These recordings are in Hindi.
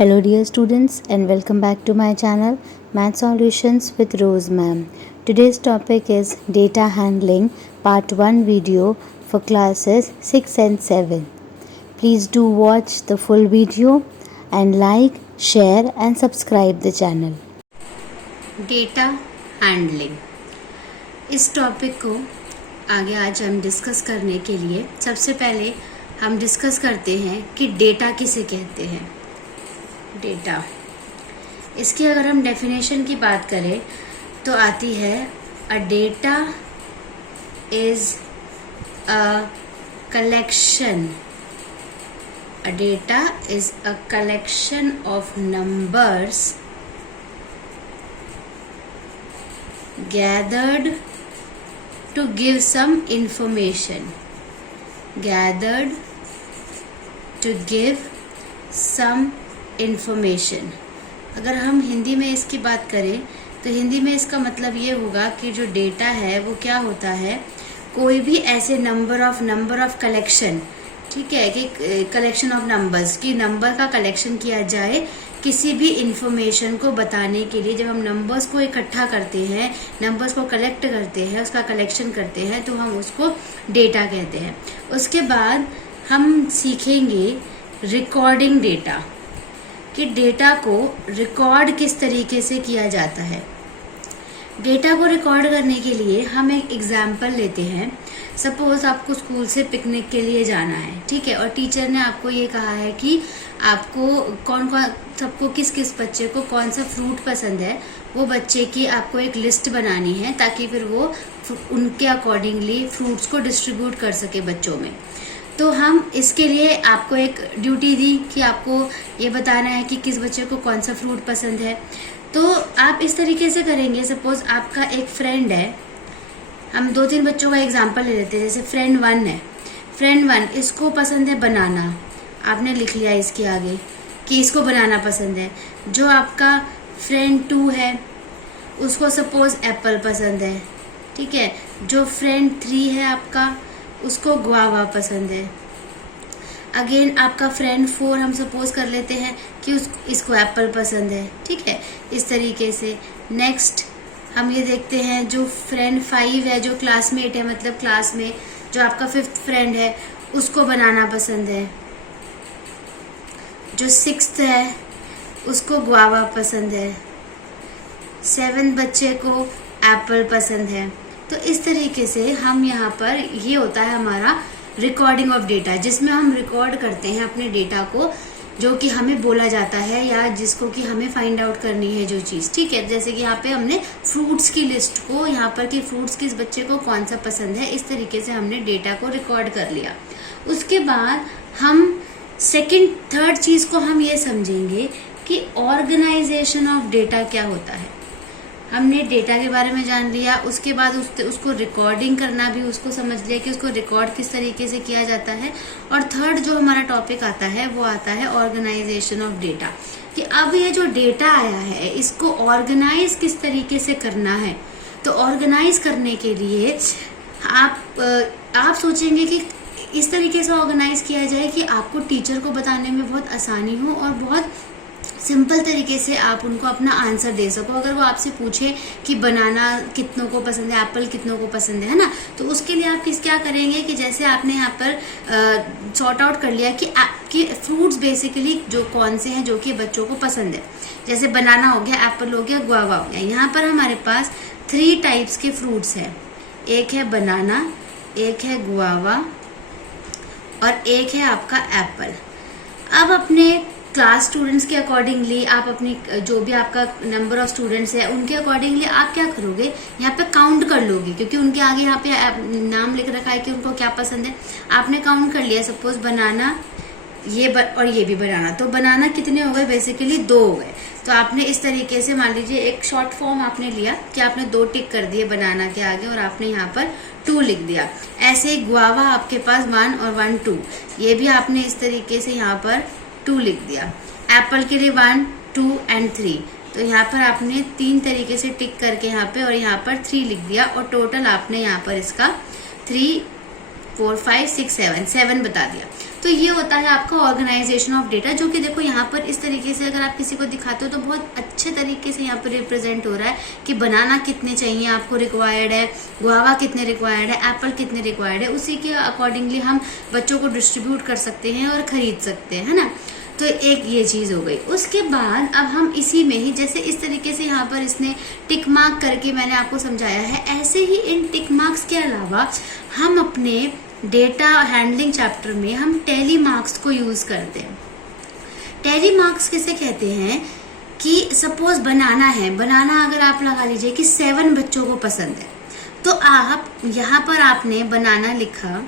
Hello dear students and welcome back to my channel Math Solutions with Rose Ma'am. Today's topic is Data Handling Part 1 video for classes 6 and 7. Please do watch the full video and like, share and subscribe the channel. Data handling, इस टॉपिक को आगे आज हम डिस्कस करने के लिए सबसे पहले हम डिस्कस करते हैं कि डेटा किसे कहते हैं। डेटा, इसकी अगर हम डेफिनेशन की बात करें तो आती है a data is a collection of numbers gathered to give some information. अगर हम हिंदी में इसकी बात करें तो हिंदी में इसका मतलब ये होगा कि जो डेटा है वो क्या होता है, कोई भी ऐसे नंबर ऑफ कलेक्शन, ठीक है, कि कलेक्शन ऑफ नंबर्स की नंबर का कलेक्शन किया जाए किसी भी इंफॉर्मेशन को बताने के लिए। जब हम नंबर्स को इकट्ठा करते हैं, नंबर्स को कलेक्ट करते हैं, उसका कलेक्शन करते हैं, तो हम उसको डेटा कहते हैं। उसके बाद हम सीखेंगे रिकॉर्डिंग डेटा, कि डेटा को रिकॉर्ड किस तरीके से किया जाता है। डेटा को रिकॉर्ड करने के लिए हम एक एग्जाम्पल लेते हैं। सपोज आपको स्कूल से पिकनिक के लिए जाना है, ठीक है, और टीचर ने आपको ये कहा है कि आपको सबको किस बच्चे को कौन सा फ्रूट पसंद है, वो बच्चे की आपको एक लिस्ट बनानी है ताकि फिर वो उनके अकॉर्डिंगली फ्रूट्स को डिस्ट्रीब्यूट कर सके बच्चों में। तो हम इसके लिए आपको एक ड्यूटी दी कि आपको ये बताना है कि किस बच्चे को कौन सा फ्रूट पसंद है। तो आप इस तरीके से करेंगे। सपोज आपका एक फ्रेंड है, हम 2-3 बच्चों का एग्जांपल ले लेते हैं। जैसे फ्रेंड 1 है, फ्रेंड 1 इसको पसंद है बनाना, आपने लिख लिया इसके आगे कि इसको बनाना पसंद है। जो आपका फ्रेंड 2 है उसको सपोज एप्पल पसंद है, ठीक है। जो फ्रेंड 3 है आपका, उसको गुआवा पसंद है। अगेन आपका फ्रेंड 4 हम सपोज कर लेते हैं कि इसको एप्पल पसंद है, ठीक है, इस तरीके से। नेक्स्ट हम ये देखते हैं जो फ्रेंड 5 है, जो क्लासमेट है, मतलब क्लास में जो आपका 5th फ्रेंड है, उसको बनाना पसंद है। जो 6th है उसको गुआवा पसंद है। 7th बच्चे को एप्पल पसंद है। तो इस तरीके से हम यहाँ पर, ये होता है हमारा रिकॉर्डिंग ऑफ डेटा, जिसमें हम रिकॉर्ड करते हैं अपने डेटा को, जो कि हमें बोला जाता है या जिसको कि हमें फाइंड आउट करनी है जो चीज़, ठीक है। जैसे कि यहाँ पे हमने फ्रूट्स की लिस्ट को यहाँ पर कि फ्रूट्स किस बच्चे को कौन सा पसंद है, इस तरीके से हमने डेटा को रिकॉर्ड कर लिया। उसके बाद हम थर्ड चीज़ को हम ये समझेंगे कि ऑर्गेनाइजेशन ऑफ डेटा क्या होता है। हमने डेटा के बारे में जान लिया, उसके बाद उसको रिकॉर्डिंग करना भी उसको समझ लिया कि उसको रिकॉर्ड किस तरीके से किया जाता है। और थर्ड जो हमारा टॉपिक आता है वो आता है ऑर्गेनाइजेशन ऑफ डेटा, कि अब ये जो डेटा आया है इसको ऑर्गेनाइज किस तरीके से करना है। तो ऑर्गेनाइज करने के लिए आप सोचेंगे कि इस तरीके से ऑर्गेनाइज किया जाए कि आपको टीचर को बताने में बहुत आसानी हो और बहुत सिंपल तरीके से आप उनको अपना आंसर दे सको। अगर वो आपसे पूछे कि बनाना कितनों को पसंद है, एप्पल कितनों को पसंद है ना, तो उसके लिए आप क्या करेंगे कि जैसे आपने यहाँ पर सॉर्ट आउट कर लिया कि आपके फ्रूट्स बेसिकली जो कौन से हैं जो कि बच्चों को पसंद है। जैसे बनाना हो गया, एप्पल हो गया, गुआवा हो गया। यहाँ पर हमारे पास 3 टाइप्स के फ्रूट्स हैं। एक है बनाना, एक है गुआवा और एक है आपका एप्पल। अब अपने क्लास स्टूडेंट्स के अकॉर्डिंगली आप अपनी जो भी आपका नंबर ऑफ स्टूडेंट्स है उनके अकॉर्डिंगली आप क्या करोगे, यहाँ पे काउंट कर लोगे, क्योंकि उनके आगे यहाँ पे नाम लिख रखा है कि उनको क्या पसंद है। आपने काउंट कर लिया, सपोज बनाना और ये भी बनाना, तो बनाना कितने हो गए, बेसिकली 2 हो गए। तो आपने इस तरीके से मान लीजिए एक शॉर्ट फॉर्म आपने लिया कि आपने 2 टिक कर दिए बनाना के आगे और आपने यहाँ पर 2 लिख दिया। ऐसे ही गुआवा आपके पास 1 और 1 2, ये भी आपने इस तरीके से यहाँ पर 2 लिख दिया। एप्पल के लिए 1 2 एंड 3, तो यहाँ पर आपने 3 तरीके से टिक करके यहाँ पे और यहाँ पर 3 लिख दिया और टोटल आपने यहाँ पर इसका 3 4 5 6 7 बता दिया। तो ये होता है आपका ऑर्गेनाइजेशन ऑफ डेटा, जो कि देखो यहाँ पर इस तरीके से अगर आप किसी को दिखाते हो तो बहुत अच्छे तरीके से यहाँ पर रिप्रेजेंट हो रहा है कि बनाना कितने चाहिए आपको रिक्वायर्ड है, गुआवा कितने रिक्वायर्ड है, एप्पल कितने रिक्वायर्ड है, उसी के अकॉर्डिंगली हम बच्चों को डिस्ट्रीब्यूट कर सकते हैं और खरीद सकते हैं, है ना। तो एक ये चीज हो गई। उसके बाद अब हम इसी में ही, जैसे इस तरीके से यहाँ पर इसने टिक मार्क करके मैंने आपको समझाया है, ऐसे ही इन टिक मार्क्स के अलावा हम अपने डेटा हैंडलिंग चैप्टर में हम टैली मार्क्स को यूज करते हैं। टैली मार्क्स किसे कहते हैं कि सपोज बनाना है, बनाना अगर आप लगा लीजिए कि 7 बच्चों को पसंद है, तो आप यहाँ पर आपने बनाना लिखा,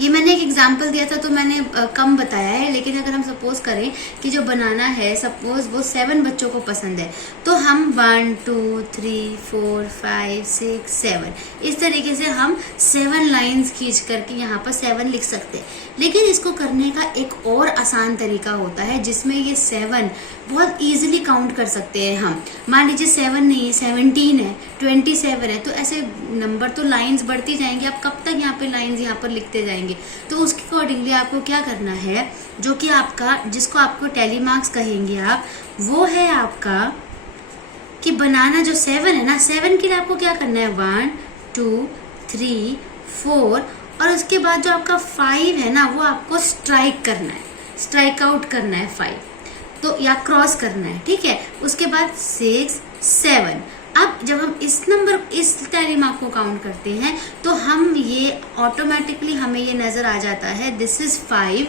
ये मैंने एक एग्जाम्पल दिया था तो मैंने कम बताया है, लेकिन अगर हम सपोज करें कि जो बनाना है सपोज वो 7 बच्चों को पसंद है, तो हम 1 2 3 4 5 6 7 इस तरीके से हम 7 लाइंस खींच करके यहाँ पर 7 लिख सकते हैं। लेकिन इसको करने का एक और आसान तरीका होता है जिसमें ये 7 बहुत इजीली काउंट कर सकते हैं हम। मान लीजिए 7 नहीं है, 17 है, 27 है, तो ऐसे नंबर तो लाइंस बढ़ती जाएंगी, आप कब तक यहाँ पे लाइंस यहाँ पर लिखते जाएंगे। तो उसके अकॉर्डिंगली आपको क्या करना है, जो कि आपका, जिसको आपको टैली मार्क्स कहेंगे आप, वो है आपका कि बनाना जो 7 है ना, 7 के लिए आपको क्या करना है, 1 2 3 4 और उसके बाद जो आपका 5 है ना, वो आपको स्ट्राइक करना है, स्ट्राइक आउट करना है 5, तो या क्रॉस करना है, ठीक है। उसके बाद 6 7। अब जब हम इस टैली मार्क को काउंट करते हैं तो हम ये ऑटोमेटिकली हमें ये नजर आ जाता है, this is 5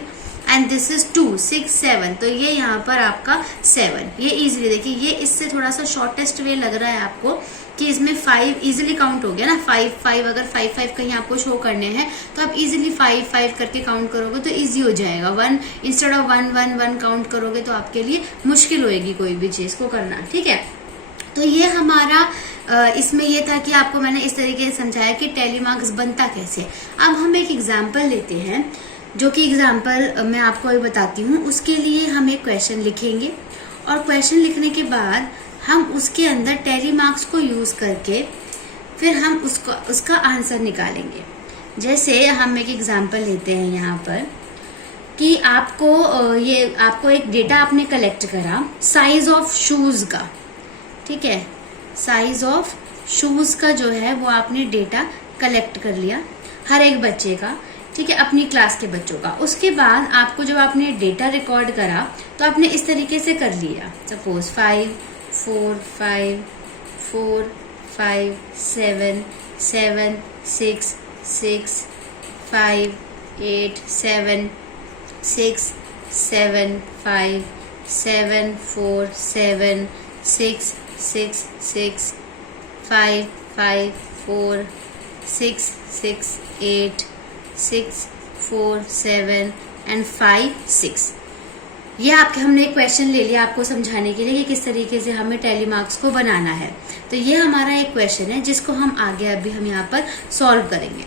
and this is 2 6 7, तो ये यहाँ पर आपका 7, ये इजीली देखिए, ये इससे थोड़ा सा शॉर्टेस्ट वे लग रहा है आपको कि इसमें 5 इजीली काउंट हो गया ना, 5 अगर 5 कहीं आपको शो करने हैं तो आप इजीली 5 करके काउंट करोगे तो इजी हो जाएगा। 1 इंस्टेड ऑफ 1 काउंट करोगे तो आपके लिए मुश्किल होएगी कोई भी चीज को करना, ठीक है। तो ये हमारा इसमें ये था कि आपको मैंने इस तरीके से समझाया कि टैली मार्क्स बनता कैसे। अब हम एक एग्जाम्पल लेते हैं, जो कि एग्जाम्पल मैं आपको अभी बताती हूँ। उसके लिए हम एक क्वेश्चन लिखेंगे और क्वेश्चन लिखने के बाद हम उसके अंदर टैली मार्क्स को यूज करके फिर हम उसका आंसर निकालेंगे। जैसे हम एक एग्जाम्पल लेते हैं यहाँ पर कि आपको एक डेटा आपने कलेक्ट करा साइज ऑफ शूज का, ठीक है, साइज ऑफ शूज का जो है वो आपने डेटा कलेक्ट कर लिया हर एक बच्चे का, ठीक है, अपनी क्लास के बच्चों का। उसके बाद आपको जब आपने डेटा रिकॉर्ड करा तो आपने इस तरीके से कर लिया, सपोज 5 4 5 4 5 7 7 6 6 5 8 7 6 7 5 7 4 7 6 6 6 5 5 4 6 6 8 6 4 7 एंड 5 6। ये आपके हमने एक क्वेश्चन ले लिया आपको समझाने के लिए कि किस तरीके से हमें टैली मार्क्स को बनाना है। तो ये हमारा एक क्वेश्चन है जिसको हम आगे अभी हम यहाँ पर सॉल्व करेंगे।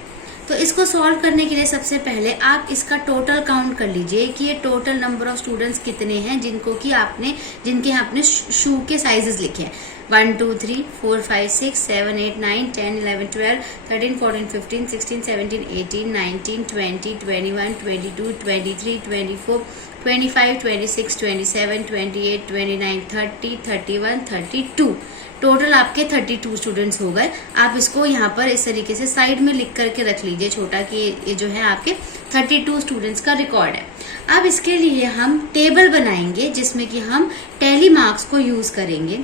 तो इसको सॉल्व करने के लिए सबसे पहले आप इसका टोटल काउंट कर लीजिए कि ये टोटल नंबर ऑफ स्टूडेंट्स कितने हैं जिनके आपने शू के साइजेस लिखे हैं। 1 2 3 4 5 6 7 8 9 10 11 12 13 14 15 16 17 18 19 20 21 22 23 24 25 26 27 28 29 30 31 32। टोटल आपके 32 स्टूडेंट्स हो गए। आप इसको यहाँ पर इस तरीके से साइड में लिख करके रख लीजिए छोटा कि ये जो है आपके 32 स्टूडेंट्स का रिकॉर्ड है। अब इसके लिए हम टेबल बनाएंगे जिसमें कि हम टैली मार्क्स को यूज करेंगे।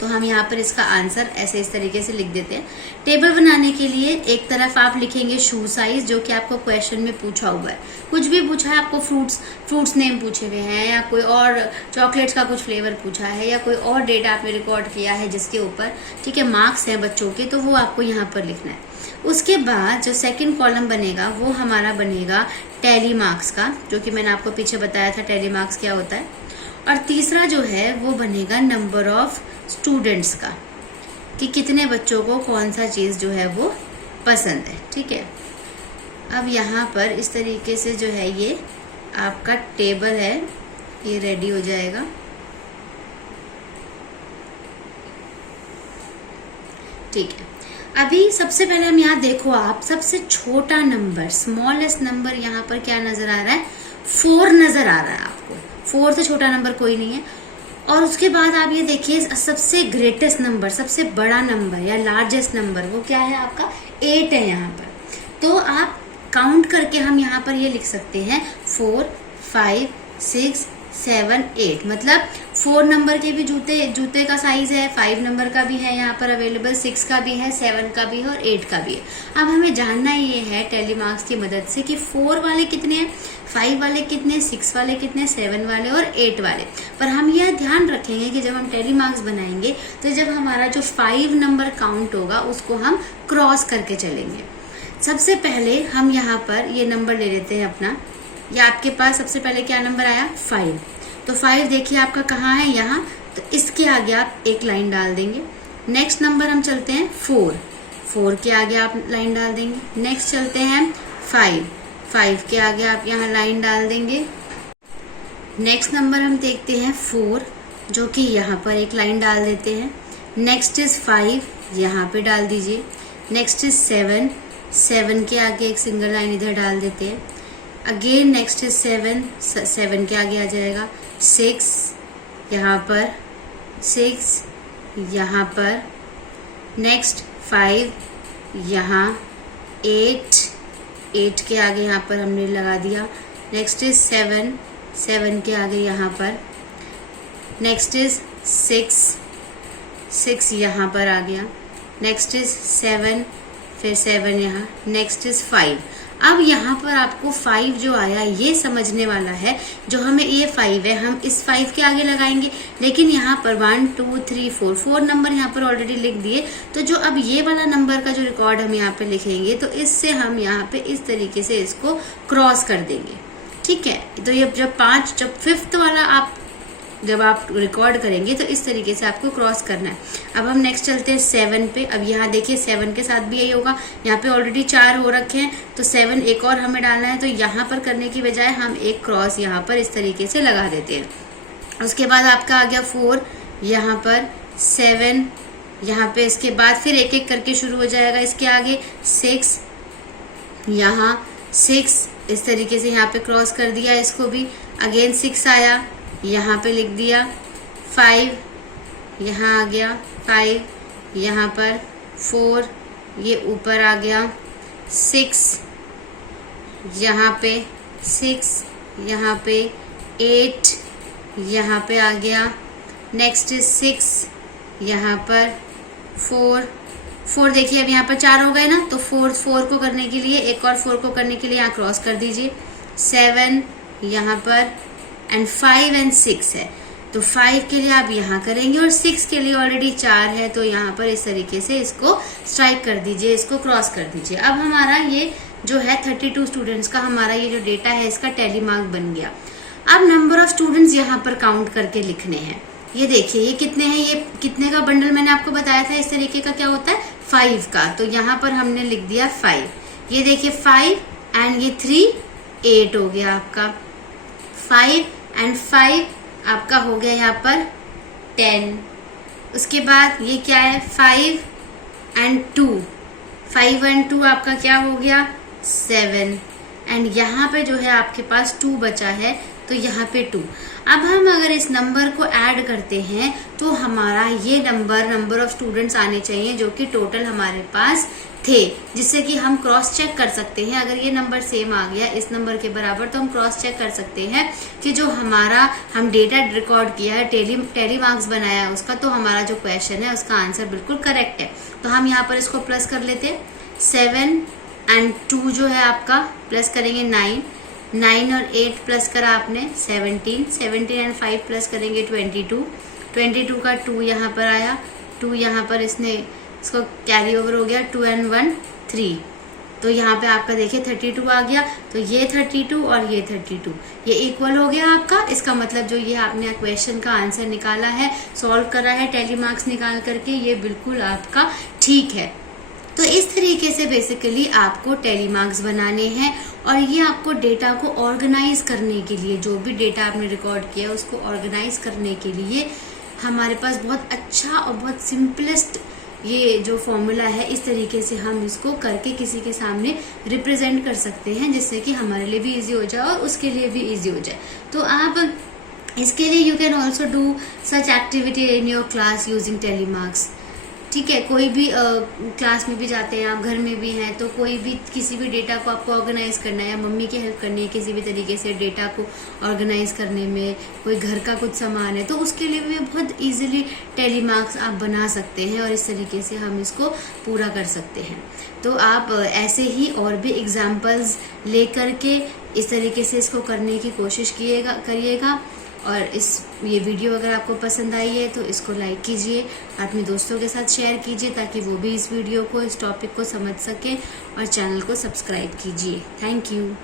तो हम यहाँ पर इसका आंसर ऐसे इस तरीके से लिख देते हैं। टेबल बनाने के लिए एक तरफ आप लिखेंगे शू साइज, जो कि आपको क्वेश्चन में पूछा हुआ है, कुछ भी पूछा है आपको, फ्रूट्स नेम पूछे हुए हैं या कोई और चॉकलेट्स का कुछ फ्लेवर पूछा है या कोई और डेटा आपने रिकॉर्ड किया है जिसके ऊपर, ठीक है, मार्क्स हैं बच्चों के, तो वो आपको यहाँ पर लिखना है। उसके बाद जो सेकंड कॉलम बनेगा वो हमारा बनेगा टैली मार्क्स का, जो कि मैंने आपको पीछे बताया था टैली मार्क्स क्या होता है। और तीसरा जो है वो बनेगा नंबर ऑफ स्टूडेंट्स का, कि कितने बच्चों को कौन सा चीज जो है वो पसंद है, ठीक है। अब यहाँ पर इस तरीके से जो है ये आपका टेबल है, ये रेडी हो जाएगा। ठीक है, अभी सबसे पहले हम यहाँ देखो, आप सबसे छोटा नंबर, स्मॉलेस्ट नंबर यहाँ पर क्या नजर आ रहा है? 4 नजर आ रहा है आपको। 4 से छोटा नंबर कोई नहीं है। और उसके बाद आप ये देखिए सबसे ग्रेटेस्ट नंबर, सबसे बड़ा नंबर या लार्जेस्ट नंबर वो क्या है आपका? 8 है यहाँ पर। तो आप काउंट करके हम यहाँ पर ये लिख सकते हैं 4, 5, 6, 7, 8। मतलब 4 नंबर के भी जूते का साइज है, 5 नंबर का भी है यहाँ पर अवेलेबल, 6 का भी है, 7 का भी है और 8 का भी है। अब हमें जानना ये है टेलीमार्क्स की मदद से कि 4 वाले कितने हैं, 5 वाले कितने, 6 वाले कितने, 7 वाले और 8 वाले। पर हम यह ध्यान रखेंगे कि जब हम टेलीमार्क्स बनाएंगे तो जब हमारा जो 5 नंबर काउंट होगा उसको हम क्रॉस करके चलेंगे। सबसे पहले हम यहाँ पर ये नंबर ले लेते हैं अपना, या आपके पास सबसे पहले क्या नंबर आया? 5। तो 5 देखिए आपका कहाँ है? यहाँ। तो इसके आगे आप एक लाइन डाल देंगे। नेक्स्ट नंबर हम चलते हैं 4, 4 के आगे आप लाइन डाल देंगे। नेक्स्ट चलते हैं 5, 5 के आगे आप यहाँ लाइन डाल देंगे। नेक्स्ट नंबर हम देखते हैं 4, जो कि यहाँ पर एक लाइन डाल देते हैं। नेक्स्ट इज 5, यहाँ पे डाल दीजिए। नेक्स्ट इज 7, 7 के आगे एक सिंगल लाइन इधर डाल देते हैं। अगेन नेक्स्ट इज 7, 7 के आगे आ जाएगा। 6 यहाँ पर, 6 यहाँ पर। नेक्स्ट 5 यहाँ, 8, 8 के आगे यहाँ पर हमने लगा दिया। नेक्स्ट इज 7, 7 के आगे यहाँ पर। नेक्स्ट इज 6, 6 यहाँ पर आ गया। नेक्स्ट इज 7, फिर 7 यहाँ। Next is 5। अब यहाँ पर आपको 5 जो आया ये समझने वाला है, जो हमें ये 5 है हम इस 5 के आगे लगाएंगे। लेकिन यहाँ पर 1, 2, 3, 4 नंबर यहाँ पर ऑलरेडी लिख दिए। तो जो अब ये वाला नंबर का जो रिकॉर्ड हम यहाँ पे लिखेंगे तो इससे हम यहाँ पे इस तरीके से इसको क्रॉस कर देंगे। ठीक है, तो ये जब 5th वाला आप जब आप रिकॉर्ड करेंगे तो इस तरीके से आपको क्रॉस करना है। अब हम नेक्स्ट चलते हैं 7 पे। अब यहाँ देखिए 7 के साथ भी यही होगा। यहाँ पे ऑलरेडी 4 हो रखे हैं तो 7 एक और हमें डालना है। तो यहाँ पर करने की बजाय हम एक क्रॉस यहाँ पर इस तरीके से लगा देते हैं। उसके बाद आपका आ गया 4, यहाँ पर 7, यहाँ पे इसके बाद फिर एक एक करके शुरू हो जाएगा। इसके आगे 6, यहाँ 6 इस तरीके से यहाँ पे क्रॉस कर दिया इसको भी। अगेन 6 आया, यहाँ पे लिख दिया। 5 यहाँ आ गया, 5 यहाँ पर। 4 ये ऊपर आ गया। 6 यहाँ पे, 6 यहाँ पे। 8 यहाँ पे आ गया। नेक्स्ट इज 6 यहाँ पर। 4 देखिए अब यहाँ पर 4 हो गए ना, तो 4 को करने के लिए, एक और 4 को करने के लिए यहाँ क्रॉस कर दीजिए। 7 यहाँ पर एंड 5 एंड 6 है तो 5 के लिए आप यहाँ करेंगे और 6 के लिए ऑलरेडी 4 है तो यहाँ पर इस तरीके से इसको स्ट्राइक कर दीजिए, इसको क्रॉस कर दीजिए। अब हमारा ये जो है 32 स्टूडेंट्स का हमारा ये जो डेटा है इसका टेलीमार्क बन गया। अब नंबर ऑफ स्टूडेंट्स यहाँ पर काउंट करके लिखने हैं। ये देखिए ये कितने हैं, ये कितने का बंडल मैंने आपको बताया था इस तरीके का क्या होता है 5 का। तो यहाँ पर हमने लिख दिया 5। ये देखिए 5 एंड ये 3 8 हो गया आपका। 5 एंड 5 आपका हो गया यहाँ पर 10। उसके बाद ये क्या है 5 एंड 2, 5 एंड 2 आपका क्या हो गया 7 एंड यहाँ पे जो है आपके पास 2 बचा है तो यहाँ पे 2। अब हम अगर इस नंबर को ऐड करते हैं तो हमारा ये नंबर ऑफ स्टूडेंट्स आने चाहिए जो कि टोटल हमारे पास थे, जिससे कि हम क्रॉस चेक कर सकते हैं। अगर ये नंबर सेम आ गया इस नंबर के बराबर तो हम क्रॉस चेक कर सकते हैं कि जो हमारा हम डेटा रिकॉर्ड किया है, टेलीमार्क्स बनाया है उसका, तो हमारा जो क्वेश्चन है उसका आंसर बिल्कुल करेक्ट है। तो हम यहाँ पर इसको प्लस कर लेते हैं। 7 एंड 2 जो है आपका प्लस करेंगे 9 और 8 प्लस करा आपने 17 एंड 5 प्लस करेंगे 22 का 2 यहाँ पर आया, 2 यहाँ पर इसको कैरी ओवर हो गया, 2 एंड 1 3। तो यहाँ पे आपका देखिए 32 आ गया। तो ये 32 और ये 32 ये इक्वल हो गया आपका। इसका मतलब जो ये आपने क्वेश्चन का आंसर निकाला है, सॉल्व करा है टेलीमार्क्स निकाल करके, ये बिल्कुल आपका ठीक है। तो इस तरीके से बेसिकली आपको टेलीमार्क्स बनाने हैं और ये आपको डेटा को ऑर्गेनाइज करने के लिए, जो भी डेटा आपने रिकॉर्ड किया उसको ऑर्गेनाइज करने के लिए हमारे पास बहुत अच्छा और बहुत सिंपलेस्ट ये जो फॉर्मूला है इस तरीके से हम इसको करके किसी के सामने रिप्रेजेंट कर सकते हैं, जिससे कि हमारे लिए भी इजी हो जाए और उसके लिए भी इजी हो जाए। तो आप इसके लिए you can also do such activity in your class using telemarks. ठीक है, कोई भी क्लास में भी जाते हैं आप, घर में भी हैं, तो कोई भी किसी भी डेटा को आपको ऑर्गेनाइज करना है या मम्मी की हेल्प करनी है किसी भी तरीके से डेटा को ऑर्गेनाइज करने में, कोई घर का कुछ सामान है, तो उसके लिए भी बहुत इजीली टेलीमार्क्स आप बना सकते हैं और इस तरीके से हम इसको पूरा कर सकते हैं। तो आप ऐसे ही और भी एग्जाम्पल्स ले करके इस तरीके से इसको करने की कोशिश करिएगा। और ये वीडियो अगर आपको पसंद आई है तो इसको लाइक कीजिए, अपने दोस्तों के साथ शेयर कीजिए ताकि वो भी इस वीडियो को, इस टॉपिक को समझ सकें, और चैनल को सब्सक्राइब कीजिए। Thank you.